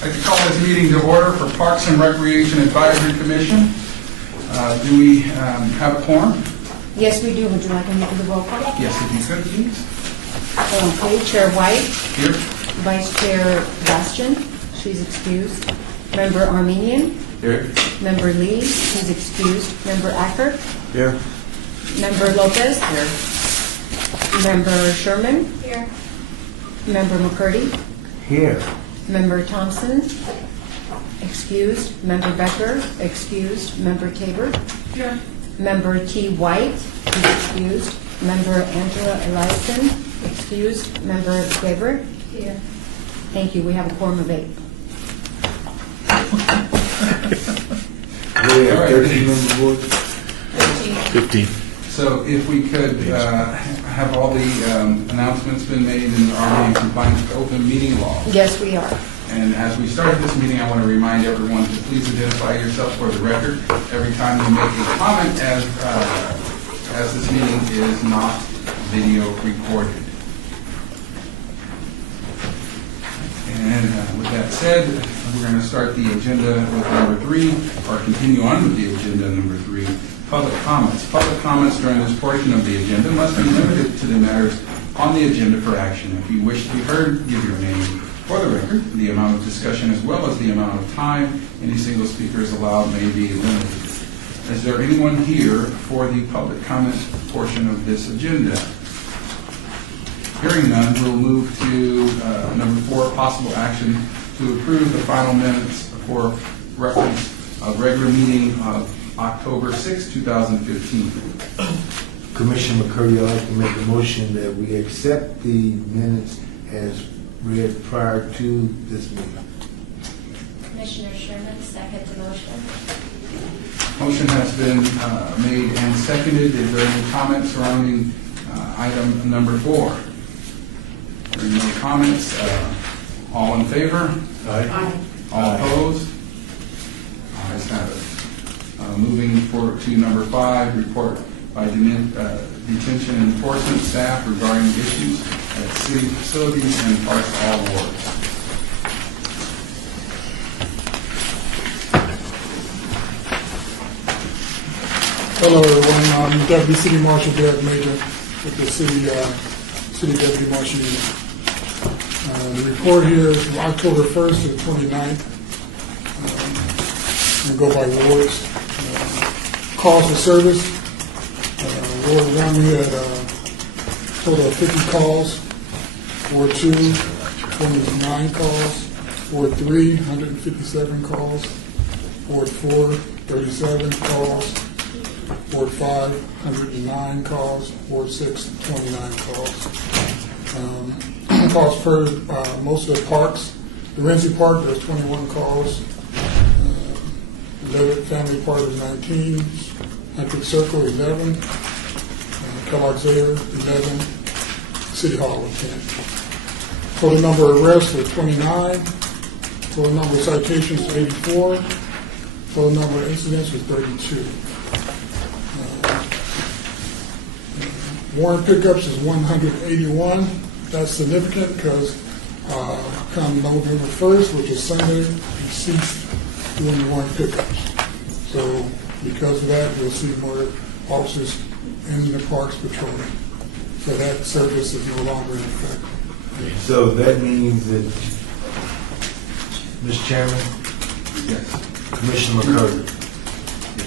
I'd like to call this meeting to order for Parks and Recreation Advisory Commission. Do we have a quorum? Yes, we do. Would you like me to do the roll call? Yes, if you could, please. Okay, Chair White, Here. Vice Chair Bastian, she's excused. Member Armenian, Here. Member Lee, she's excused. Member Acker, Here. Member Lopez, here. Member Sherman, Here. Member McCurdy, Here. Member Thompson, excused. Member Becker, excused. Member Tabor, Here. Member T. White, she's excused. Member Angela Eliason, excused. Member Gaber. Here. Thank you. We have a quorum of 8. We have All right. 13 member board. 15. So if we could have all the announcements been made and are we in compliance with open meeting law? Yes, we are. And as we start this meeting, I want to remind everyone to please identify yourself for the record every time you make a comment, as this meeting is not video recorded. And with that said, we're going to start the agenda with number 3, or continue on with the agenda number 3, public comments. Public comments during this portion of the agenda must be limited to the matters on the agenda for action. If you wish to be heard, give your name for the record. The amount of discussion as well as the amount of time any single speaker is allowed may be limited. Is there anyone here for the public comment portion of this agenda? Hearing none, we'll move to number 4, possible action to approve the final minutes for reference of regular meeting of October 6, 2015. Commissioner McCurdy, I'd like to make a motion that we accept the minutes as read prior to this meeting. Commissioner Sherman, second the motion. Motion has been made and seconded. Is there any comments surrounding item number 4? There are no comments. All in favor? Aye. All opposed? Ayes have it. Moving forward to number 5, report by detention and enforcement staff regarding issues at city facilities and parks all wards. Hello, everyone. I'm Deputy City Marshal Derek Major with the City Deputy Marshal Unit. The report here is from October 1st to the 29th. I'm going to go by wards. Calls for service. Ward 1, we had a total of 50 calls. Ward 2, 29 calls. Ward 3, 157 calls. Ward 4, 37 calls. Ward 5, 109 calls. Ward 6, 29 calls. Calls for most of the parks. The Renzi Park, there's 21 calls. Levitt Family Park is 19. Hunting Circle, 11. Kellogg's Air, 11. City Hall, 10. Total number of arrests was 29. Total number of citations, 84. Total number of incidents was 32. Warrant pickups is 181. That's significant because come November 1st, which is Sunday, we ceased doing warrant pickups. So because of that, you'll see more officers in the parks patrolling. So that service is no longer in effect. So that means that, Mr. Chairman, Yes. Commissioner McCurdy.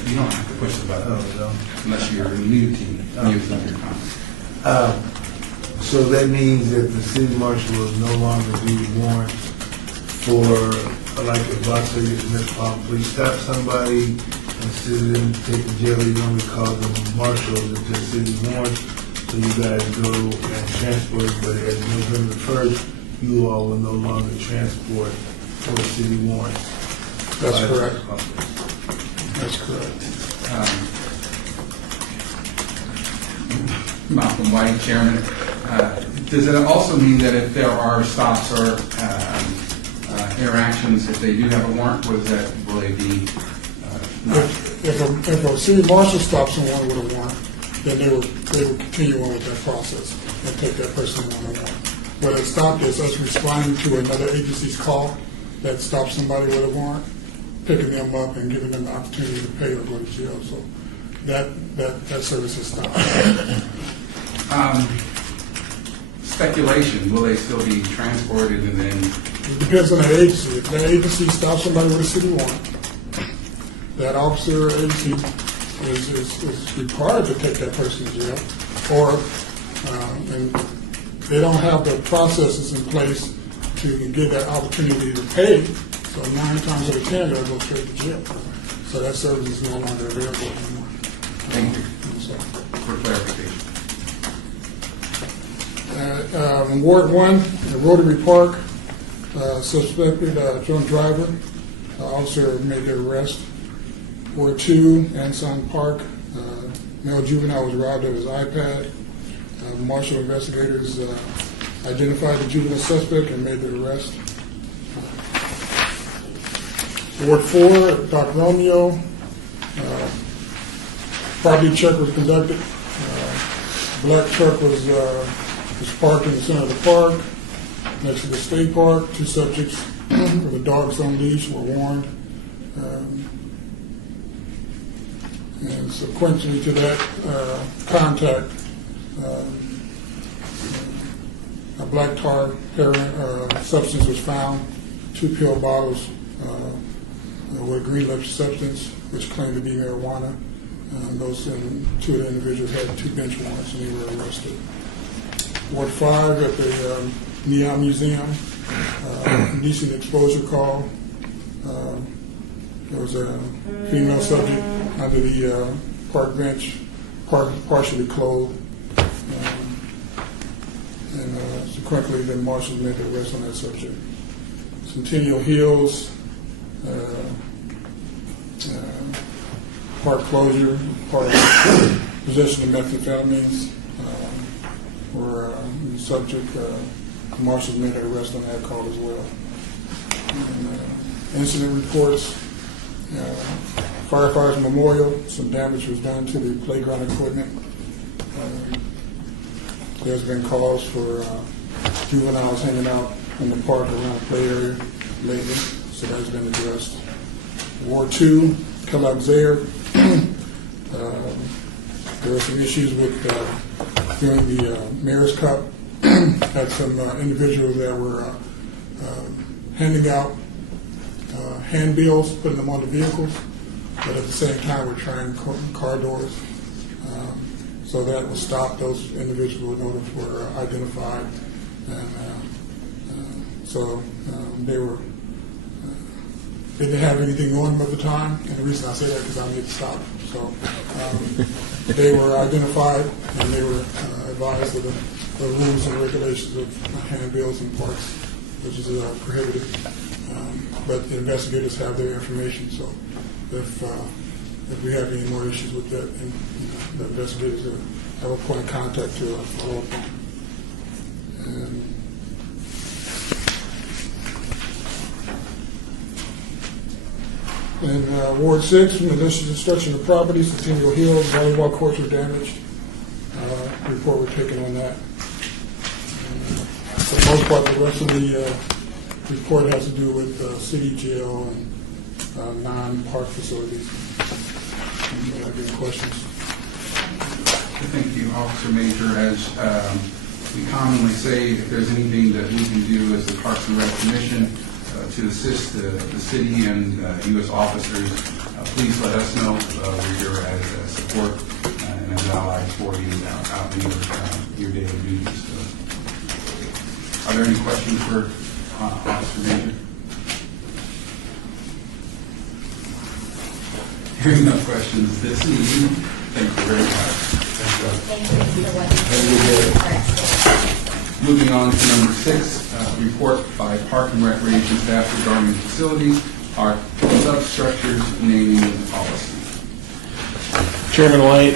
You don't have to push the button no. unless you're new to using your comments. So that means that the city marshal will no longer do warrants for, like if Boston Metropolitan Police stop somebody and send them to take to jail, you only call them marshals and just city warrants. So you guys go and transport, but as November 1st, you all will no longer transport for city warrants. That's correct. That's correct. Malcolm White, Chairman. Does it also mean that if there are stops or interactions, if they do have a warrant, will they be not? If a city marshal stops someone with a warrant, then they would continue on with that process and take that person one-on-one. What it stopped is us responding to another agency's call that stops somebody with a warrant, picking them up and giving them the opportunity to pay or go to jail. So that service is stopped. Speculation, will they still be transported and then, It depends on that agency. If that agency stops somebody with a city warrant, that officer or agency is required to take that person to jail, or and they don't have the processes in place to get that opportunity to pay. So 9 times out of 10, they'll go straight to jail. So that service is no longer available anymore. thank you So, for clarification. in Ward 1, in Rotary Park, suspected drunk driver, officer made their arrest. Ward 2, Anson Park, male juvenile was robbed of his iPad. Marshal investigators identified the juvenile suspect and made the arrest. Ward 4, Dr. Romeo, property check was conducted. Black truck was parked in the center of the park, next to the state park. 2 subjects with the dogs on leash were warned. And sequentially to that contact, a black tar substance was found, 2 pill bottles with green leaf substance, which claimed to be marijuana. Those 2 of the individuals had 2 bench warrants and they were arrested. Ward 5 at the Neon Museum, decent exposure call. There was a female subject under the park bench, partially clothed. And sequentially, then marshals made the arrest on that subject. Centennial Hills, park closure, park possession of methamphetamines were the subject. Marshals made an arrest on that call as well. And, incident reports, firefighters memorial, some damage was done to the playground equipment. There's been calls for juveniles hanging out in the park around the play area lately, so that's been addressed. Ward 2, Kellogg Zaire, there were some issues with during the Mayor's Cup. Had some individuals that were handing out handbills, putting them on the vehicles, but at the same time were trying car doors. So that was stopped. Those individuals were identified, and so they didn't have anything on them at the time. And the reason I say that is because I need to stop them. So they were identified, and they were advised of the rules and regulations of handbills in parks, which is prohibited. But the investigators have their information, so if we have any more issues with that, and the investigators have a point of contact to follow up on. And Ward 6, malicious destruction of property, Centennial Hills, volleyball courts were damaged. Report was taken on that. For the most part, the rest of the report has to do with city jail and non-park facilities. Any questions? Thank you, Officer Major. As we commonly say, if there's anything that we can do as the Parks and Rec Commission to assist the city and U.S. officers, please let us know. We're here as support and as allies for you out in your daily duties. Are there any questions for Officer Major? Hearing no questions this evening, thank you very much. Thank you, Mr. White. Moving on to number 6, report by Park and Recreation staff regarding facilities, our substructures naming policy. Chairman White,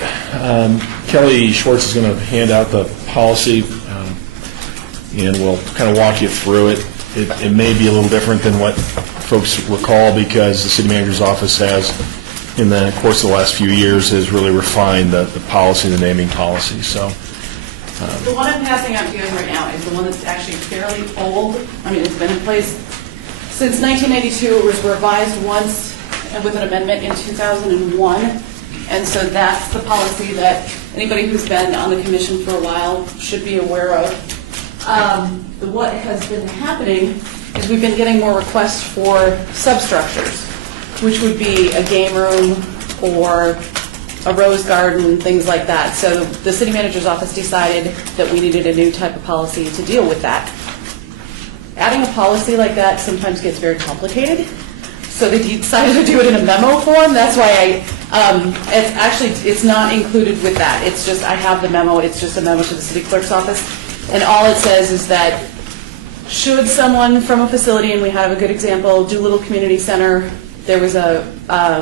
Kelly Schwartz is going to hand out the policy, and we'll kind of walk you through it. It may be a little different than what folks recall because the city manager's office has, in the course of the last few years, has really refined the policy, the naming policy. So, the one I'm passing out to you guys right now is the one that's actually fairly old. I mean, it's been in place Since 1992, it was revised once with an amendment in 2001, and so that's the policy that anybody who's been on the commission for a while should be aware of. What has been happening is we've been getting more requests for substructures, which would be a game room or a rose garden, things like that. So the city manager's office decided that we needed a new type of policy to deal with that. Adding a policy like that sometimes gets very complicated, so they decided to do it in a memo form. That's why it's not included with that. It's just, I have the memo, it's just a memo to the city clerk's office, and all it says is that should someone from a facility, and we have a good example, Doolittle Community Center, there was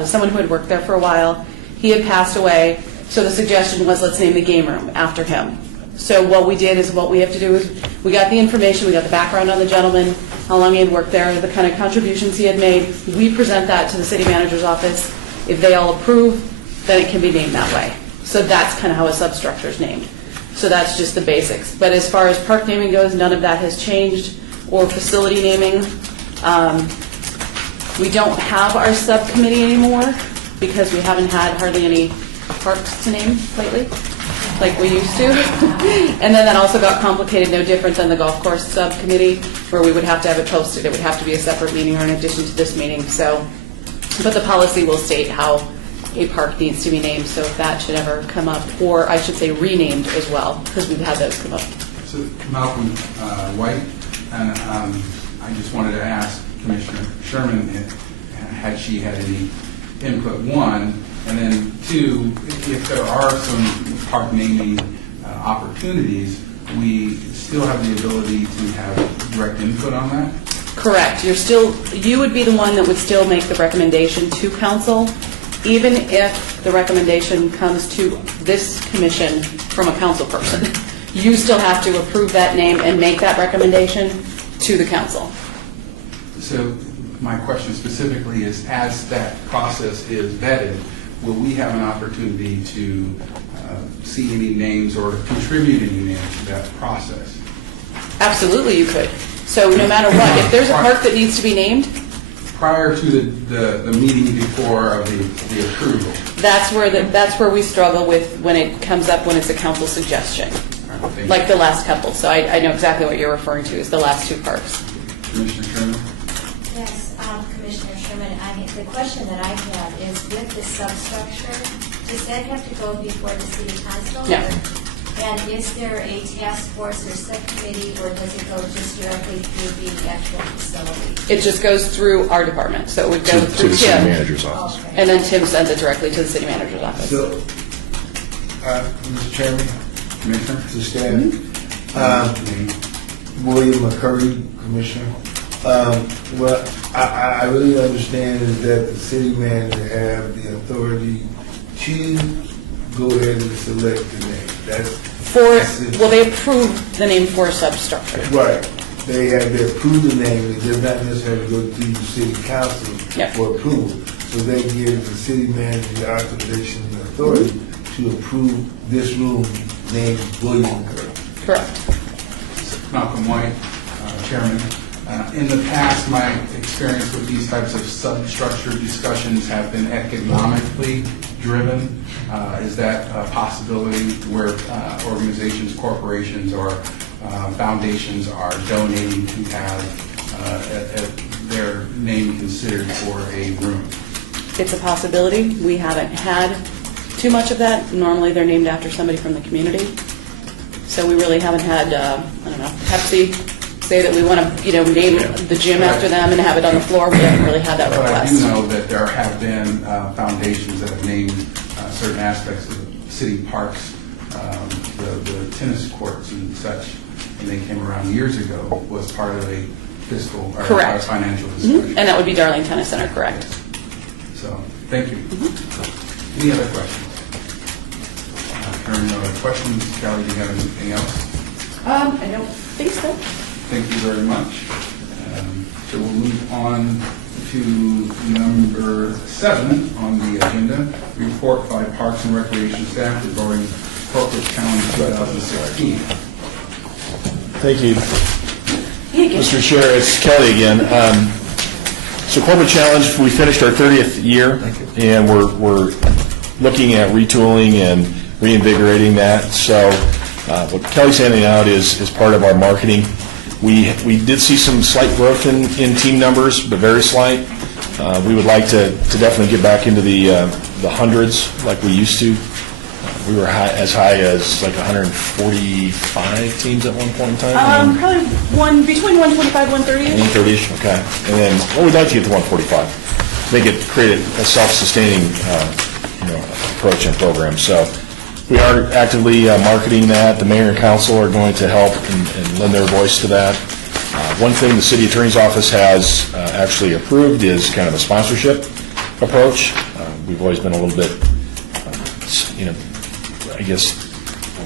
someone who had worked there for a while, he had passed away, so the suggestion was let's name the game room after him. So what we did is, what we have to do is, we got the information, we got the background on the gentleman, how long he had worked there, the kind of contributions he had made. We present that to the city manager's office. If they all approve, then it can be named that way. So that's kind of how a substructure is named. So that's just the basics. But as far as park naming goes, none of that has changed, or facility naming. We don't have our subcommittee anymore because we haven't had hardly any parks to name lately, like we used to. And then that also got complicated, no different than the golf course subcommittee, where we would have to have it posted. It would have to be a separate meeting or in addition to this meeting. So, but the policy will state how a park needs to be named, so if that should ever come up, or I should say renamed as well, because we've had those come up. So Malcolm White, and I just wanted to ask Commissioner Sherman had she had any input, one, and then two, if there are some park naming opportunities, we still have the ability to have direct input on that? Correct. You would be the one that would still make the recommendation to council, even if the recommendation comes to this commission from a council person. You still have to approve that name and make that recommendation to the council. So my question specifically is, as that process is vetted, will we have an opportunity to see any names or contribute any names to that process? Absolutely, you could. So no matter what, if there's a park that needs to be named, Prior to the meeting before of the approval. that's where we struggle with when it comes up, when it's a council suggestion, All right, thank you. like the last couple. So I know exactly what you're referring to, is the last two parks. Commissioner Sherman? Yes, Commissioner Sherman, the question that I have is, with the substructure, does that have to go before the city council? Yeah. And is there a task force or subcommittee, or does it go just directly through the actual facility? It just goes through our department, so it would go To through the city Tim, manager's office. Okay. and then Tim sends it directly to the city manager's office. So, Mr. Chairman, Commissioner? to stand, William McCurry, Commissioner. What I really understand is that the city manager have the authority to go ahead and select the name. Well, they approve the name for a substructure. Right. They have to approve the name. It does not necessarily go through the city council Yep. for approval. So they give the city manager the authorization and authority to approve this room named William McCurry. Correct. Malcolm White, Chairman. In the past, my experience with these types of substructure discussions have been economically driven. Is that a possibility where organizations, corporations, or foundations are donating to have their name considered for a room? It's a possibility. We haven't had too much of that. Normally, they're named after somebody from the community. So we really haven't had, Pepsi say that we want to, name the gym after them and have it on the floor. We haven't really had that But I do request. know that there have been foundations that have named certain aspects of city parks, the tennis courts and such, when they came around years ago, was part of a fiscal or Correct. financial Mhm. discussion. And that would be Darling Tennis Center, correct? So, thank you. Any other questions? Hearing no other questions, Kelly, do you have anything else? I don't think so. Thank you very much. So we'll move on to number 7 on the agenda, report by Parks and Recreation staff regarding corporate calendar 2016. Thank you, Mr. Chair. It's Kelly again. So Corporate Challenge, we finished our 30th year, and we're looking at retooling and reinvigorating that. So what Kelly's handing out is part of our marketing. We did see some slight growth in team numbers, but very slight. We would like to definitely get back into the hundreds like we used to. We were as high as like 145 teams at one point in time. Probably between 125, 130. 130-ish, okay. And then, we'd like to get to 145. Make it, create a self-sustaining, approach and program. So we are actively marketing that. The mayor and council are going to help and lend their voice to that. One thing the city attorney's office has actually approved is kind of a sponsorship approach. We've always been a little bit,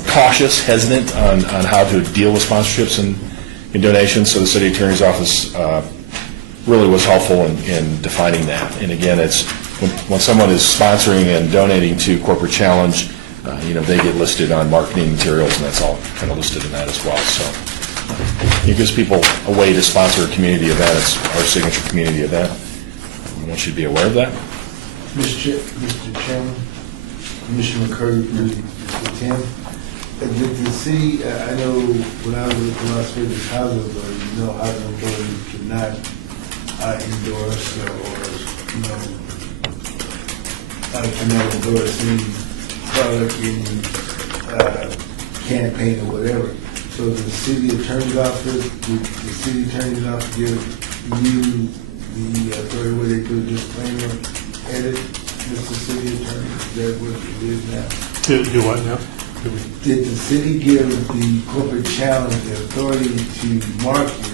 cautious, hesitant on how to deal with sponsorships and donations. So the city attorney's office really was helpful in defining that. And again, it's when someone is sponsoring and donating to Corporate Challenge, they get listed on marketing materials, and that's all kind of listed in that as well. So it gives people a way to sponsor a community event. It's our signature community event. Everyone should be aware of that. Mr. Chairman, Commissioner McCurdy, Mr. Tim, the city, I know when I was with the Las Vegas Housing Authority, Housing Authority cannot endorse cannot endorse any product, any campaign or whatever. So the city attorney's office, the city attorney's office give you the authority where they put a disclaimer, edit, Mr. City Attorney, is that what it is now? Do what now? Did the city give the Corporate Challenge the authority to market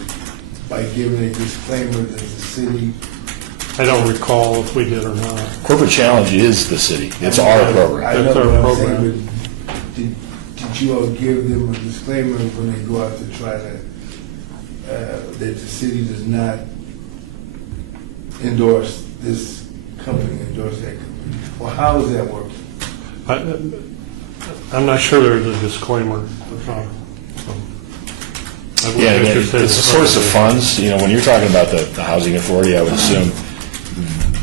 by giving a disclaimer that the city? I don't recall if we did or not. Corporate Challenge is the city. It's our program. I know That's our what I'm program. saying, but did you all give them a disclaimer when they go out to try to, that the city does not endorse this company, endorse that company? Well, how is that working? I'm not sure there's a disclaimer. Yeah, again, it's a source of funds. When you're talking about the Housing Authority, I would assume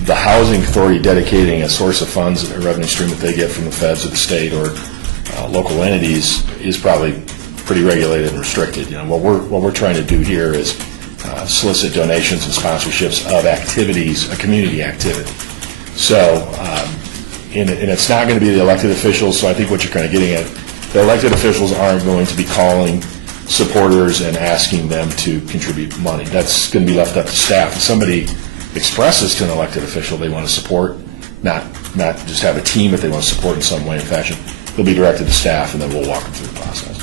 the Housing Authority dedicating a source of funds, a revenue stream that they get from the feds or the state or local entities is probably pretty regulated and restricted. What we're trying to do here is solicit donations and sponsorships of activities, a community activity. So, and it's not going to be the elected officials, so I think what you're kind of getting at, the elected officials aren't going to be calling supporters and asking them to contribute money. That's going to be left up to staff. If somebody expresses to an elected official they want to support, not just have a team that they want to support in some way or fashion, they'll be directed to staff, and then we'll walk them through the process.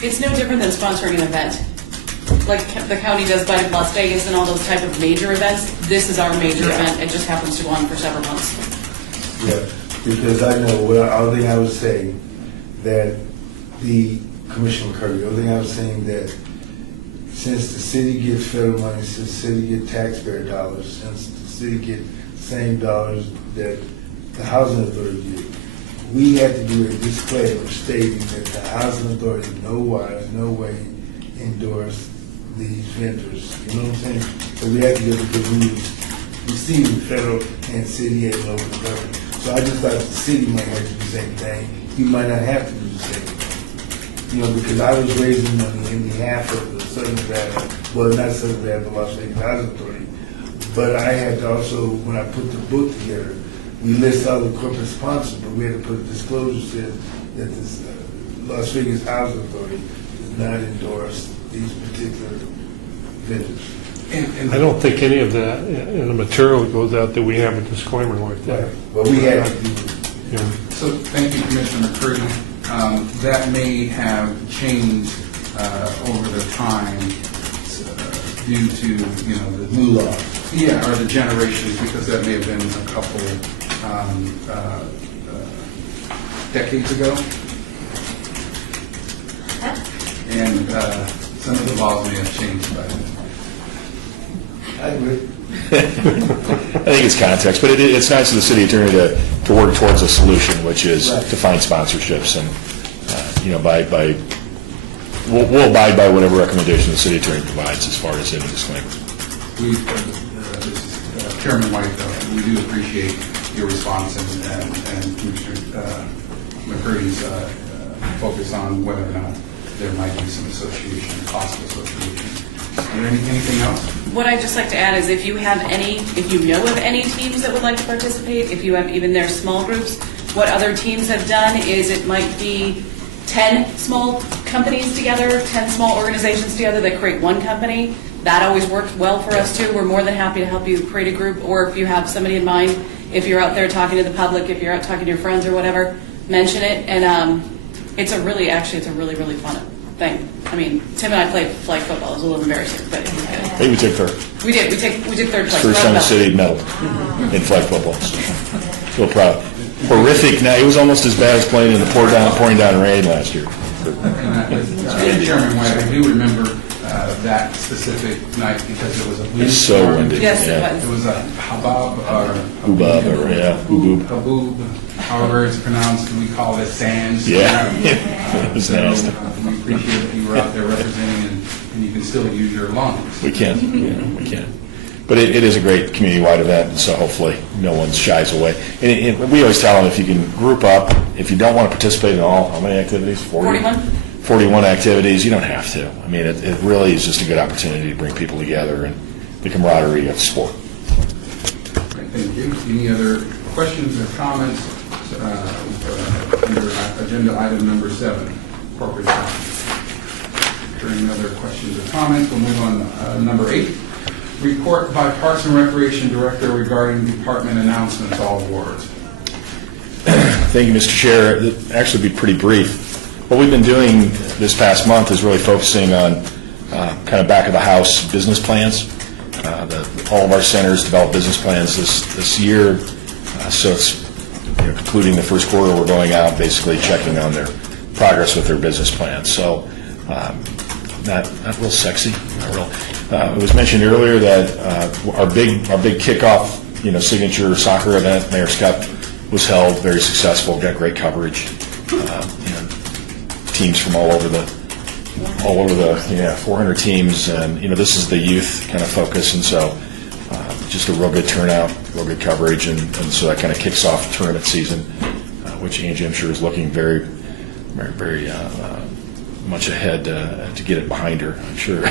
It's no different than sponsoring an event. Like the county does by Las Vegas and all those type of major events, this is our major event. It just happens to go on for several months. Yeah, because I know, the other thing I was saying, that the Commissioner McCurdy, the other thing I was saying that since the city gets federal money, since the city gets taxpayer dollars, since the city gets the same dollars that the Housing Authority gets, we had to do a disclaimer stating that the Housing Authority no way endorse these vendors. You know what I'm saying? So we had to get the rules receiving federal and city and local government. So I just thought the city might have to do the same thing. You might not have to do the same thing. Because I was raising money in behalf of the Southern Nevada, well, not Southern Nevada, the Las Vegas Housing Authority, but I had to also, when I put the book together, we list all the corporate sponsors, but we had to put a disclosure says that this Las Vegas Housing Authority does not endorse these particular vendors. And I don't think any of that in the material that goes out that we have a disclaimer like that. But we had to do it. Yeah. So, thank you, Commissioner McCurdy. That may have changed over the time due to, the New law. Yeah, or the generations, because that may have been a couple decades ago. And some of the laws may have changed by then. I agree. I think it's context, but it's nice of the city attorney to work towards a solution, which is Right. to find sponsorships, and we'll abide by whatever recommendation the city attorney provides as far as any disclaimer. this is Chairman White, we do appreciate your response and Commissioner McCurdy's focus on whether or not there might be some association, possible association. Is there anything else? What I'd just like to add is if you know of any teams that would like to participate, if you have even their small groups, what other teams have done is it might be 10 small companies together, 10 small organizations together that create one company. That always works well for us too. We're more than happy to help you create a group, or if you have somebody in mind, if you're out there talking to the public, if you're out talking to your friends or whatever, mention it. And it's a really fun thing. I mean, Tim and I played flag football. It was a little embarrassing, but it was good. I think we took third. We did third place. First time the city medaled in flag football. So proud. Horrific night. It was almost as bad as playing in the pouring down rain last year. Chairman White, I do remember that specific night because it was a windy. It's so windy. Yes, yeah. it It was a habab or Haboob, or, yeah, haboob. haboob, however it's pronounced. We call it sands. Yeah, it was So, nasty. we appreciate that you were out there representing, and you can still use your lungs. We can, yeah, we can. But it is a great community-wide event, and so hopefully no one shies away. And we always tell them, if you can group up, if you don't want to participate in all, how many activities? 41? 41 activities, you don't have to. I mean, it really is just a good opportunity to bring people together and the camaraderie of sport. Great, thank you. Any other questions or comments under agenda item number 7, corporate action? Hearing other questions or comments, we'll move on to number 8. Report by Parks and Recreation Director regarding department announcements, all awards. Thank you, Mr. Chair. It'll actually be pretty brief. What we've been doing this past month is really focusing on kind of back-of-the-house business plans. All of our centers develop business plans this year, so it's concluding the first quarter, we're going out basically checking on their progress with their business plans. So not real sexy, not real. It was mentioned earlier that our big kickoff, signature soccer event, Mayor's Cup, was held, very successful, got great coverage. Teams from all over the 400 teams, and this is the youth kind of focus, and so just a real good turnout, real good coverage, and so that kind of kicks off tournament season, which Angie, I'm sure, is looking very, very, very much ahead to get it behind her, I'm sure.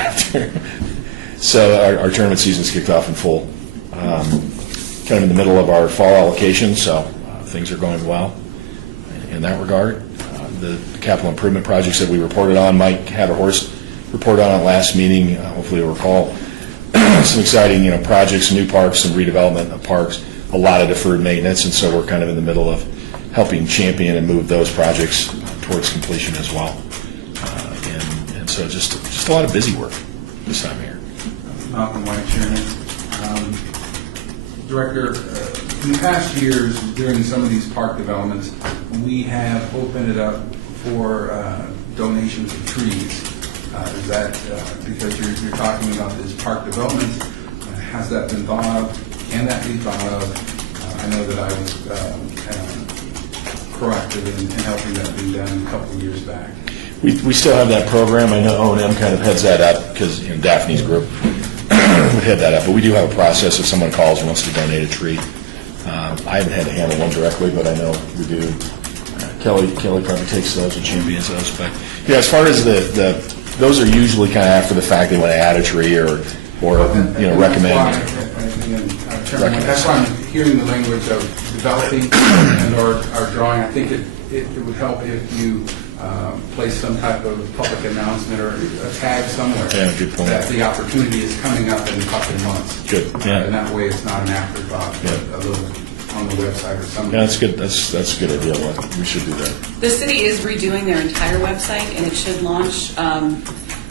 So our tournament season's kicked off in full, kind of in the middle of our fall allocation, so things are going well in that regard. The capital improvement projects that we reported on, Mike Haverhorst reported on at last meeting, hopefully you'll recall, some exciting projects, new parks and redevelopment of parks, a lot of deferred maintenance, and so we're kind of in the middle of helping champion and move those projects towards completion as well. And so just a lot of busy work this time of year. Malcolm White, Chairman. Director, in the past years, during some of these park developments, we have opened it up for donations of trees. Is that because you're talking about this park development? Has that been thought of? Can that be thought of? I know that I was proactive in helping that be done a couple of years back. We still have that program. I know O&M kind of heads that up because Daphne's group would head that up. But we do have a process if someone calls and wants to donate a tree. I haven't had to handle one directly, but I know we do. Kelly probably takes those and champions those. But as far as those are usually kind of after the fact. They want to add a tree or recommend. That's why I'm hearing the language of developing and or drawing. I think it would help if you place some type of public announcement or a tag somewhere. Yeah, good point. That the opportunity is coming up in a couple of months. Good. Yeah. And that way it's not an afterthought, Yeah. but a little on the website or something. Yeah, that's good. That's a good idea. We should do that. The city is redoing their entire website, and it should launch,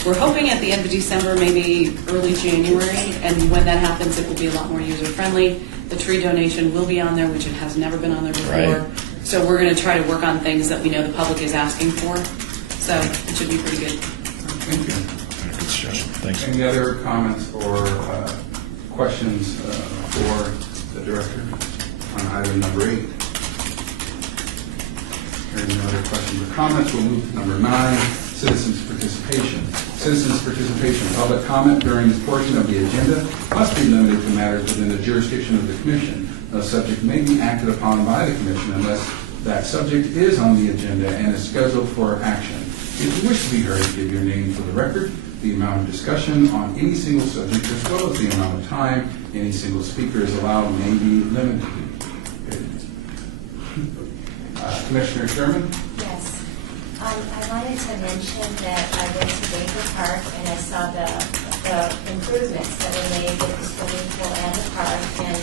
we're hoping at the end of December, maybe early January, and when that happens, it will be a lot more user-friendly. The tree donation will be on there, which it has never been on there before. Right. So we're going to try to work on things that we know the public is asking for. So it should be pretty good. Thank you. Good suggestion. Thanks. Any other comments or questions for the director on item number 8? Hearing no other questions or comments, we'll move to number 9. citizens' participation. Citizens' participation, public comment during this portion of the agenda must be limited to matters within the jurisdiction of the commission. No subject may be acted upon by the commission unless that subject is on the agenda and is scheduled for action. If you wish to be heard, give your name for the record. The amount of discussion on any single subject, as well as the amount of time any single speaker is allowed, may be limited. Commissioner Sherman? Yes. I wanted to mention that I went to Baker Park and I saw the improvements that were made with the swimming pool and the park, and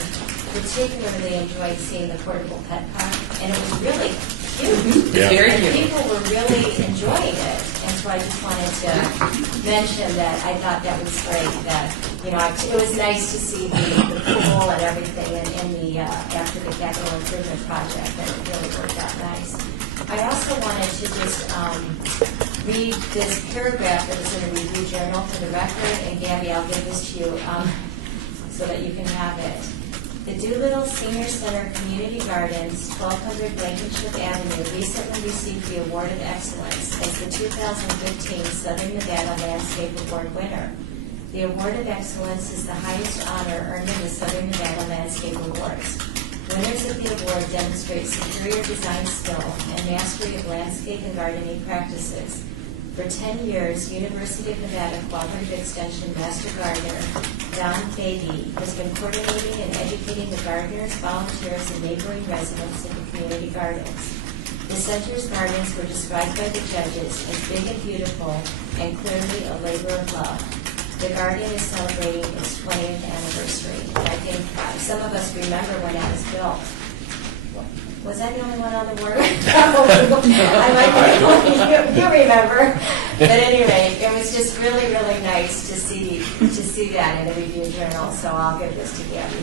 particularly enjoyed seeing the portable pet park, and it was really cute. Yeah. Very And cute. people were really enjoying it, and so I just wanted to mention that I thought that was great, that, it was nice to see the pool and everything in the, after the capital improvement project, and it really worked out nice. I also wanted to just read this paragraph that was in the Review Journal for the record, and Gabby, I'll give this to you so that you can have it. The Doolittle Senior Center Community Gardens, 1200 Blankenship Avenue, recently received the Award of Excellence as the 2015 Southern Nevada Landscape Award winner. The Award of Excellence is the highest honor earned in the Southern Nevada Landscape Awards. Winners of the award demonstrate superior design skill and mastery of landscape and gardening practices. For 10 years, University of Nevada Cooperative Extension Master Gardener Don Beatty has been coordinating and educating the gardeners, volunteers, and neighboring residents in the community gardens. The center's gardens were described by the judges as big and beautiful and clearly a labor of love. The garden is celebrating its 20th anniversary. And I think some of us remember when it was built. Was I the only one on the board? I might be, you remember. But at any rate, it was just really, really nice to see that in the Review Journal. So I'll give this to Gabby.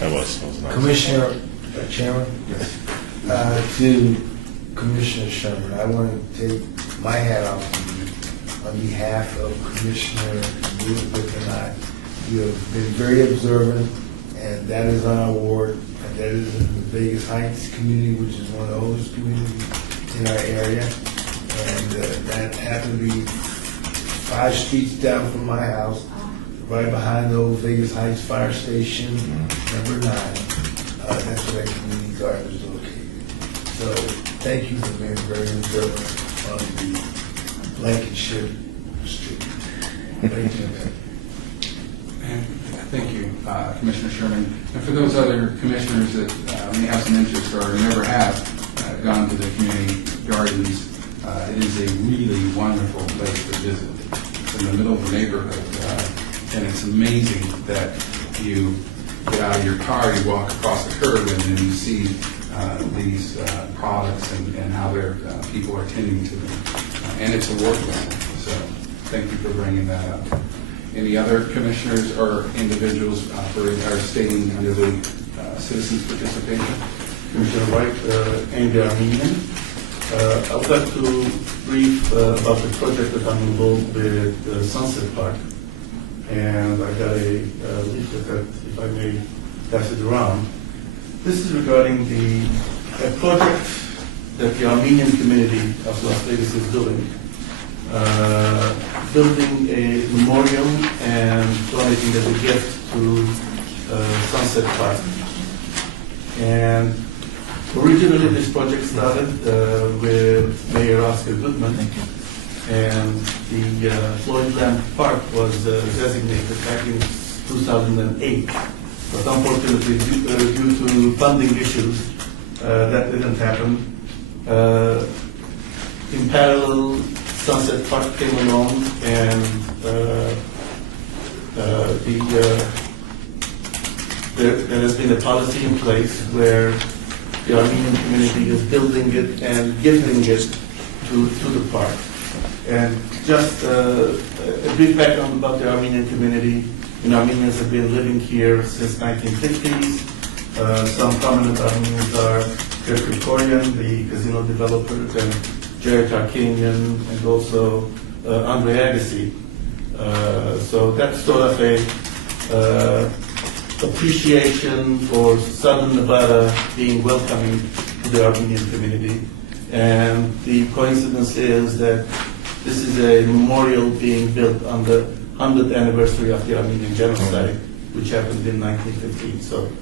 That was nice. Commissioner, Chairman? To Commissioner Sherman, I want to take my hat off to you on behalf of Commissioner Elizabeth and I. You have been very observant, and that is our award, and that is in the Vegas Heights community, which is one of the oldest communities in our area. And that happened to be 5 streets down from my house, right behind the old Vegas Heights Fire Station, number 9. That's where that community garden is located. So thank you for being very observant on the Blankenship Street. Thank you. And thank you, Commissioner Sherman. And for those other commissioners that may have some interest or never have gone to the community gardens, it is a really wonderful place to visit. It's in the middle of the neighborhood, and it's amazing that you get out of your car, you walk across the curb, and then you see these products and how their people are tending to them. And it's award-winning. So thank you for bringing that up. Any other commissioners or individuals are stating under the citizens' participation? Commissioner White, Andy Armenian. I would like to brief about the project that I'm involved with, Sunset Park. And I got a leaflet that, if I may pass it around. This is regarding a project that the Armenian community of Las Vegas is doing. Building a memorial and donating as a gift to Sunset Park. And originally this project started with Mayor Oscar Goodman, and the Floyd Lamb Park was designated back in 2008. But unfortunately, due to funding issues, that didn't happen. In parallel, Sunset Park came along, and there has been a policy in place where the Armenian community is building it and gifting it to the park. And just a brief background about the Armenian community. Armenians have been living here since 1950s. Some prominent Armenians are Kirk Krikorian, the casino developer, and Jerry Tarkanian, and also Andre Agassi. So that's sort of a appreciation for Southern Nevada being welcoming to the Armenian community. And the coincidence is that this is a memorial being built on the 100th anniversary of the Armenian genocide, which happened in 1915. So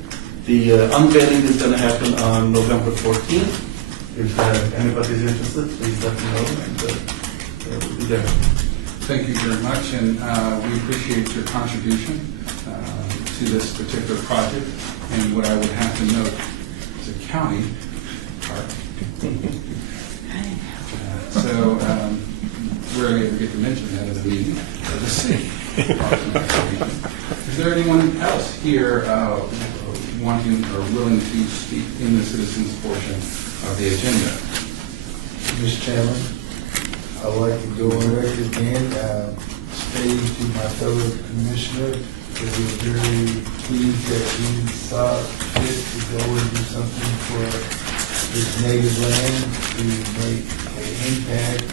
the unveiling is going to happen on November 14th. If anybody's interested, please let me know, and we'll be there. Thank you very much, and we appreciate your contribution to this particular project. And what I would have to note is a county park. So we're going to get to mention that at a meeting of the city. Is there anyone else here wanting or willing to speak in the citizens portion of the agenda? Mr. Chairman, I would like to go on record again, say to my fellow commissioner that we're very pleased that we saw fit to go and do something for this native land to make an impact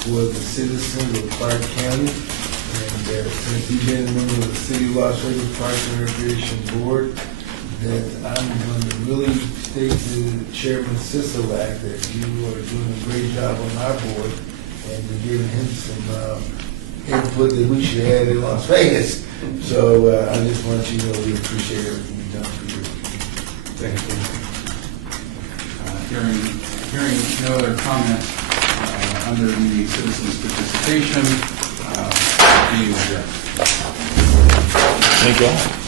for the citizens of Clark County. And since you've been a member of the City of Las Vegas Parks and Recreation Board, that I'm going to really state to Chairman Sisolak that you are doing a great job on our board and to give him some input that we should have in Las Vegas. So I just want you to know we appreciate everything you've done for you. Thank you. Hearing no other comments under the citizens' participation, meeting adjourned. Thank you all.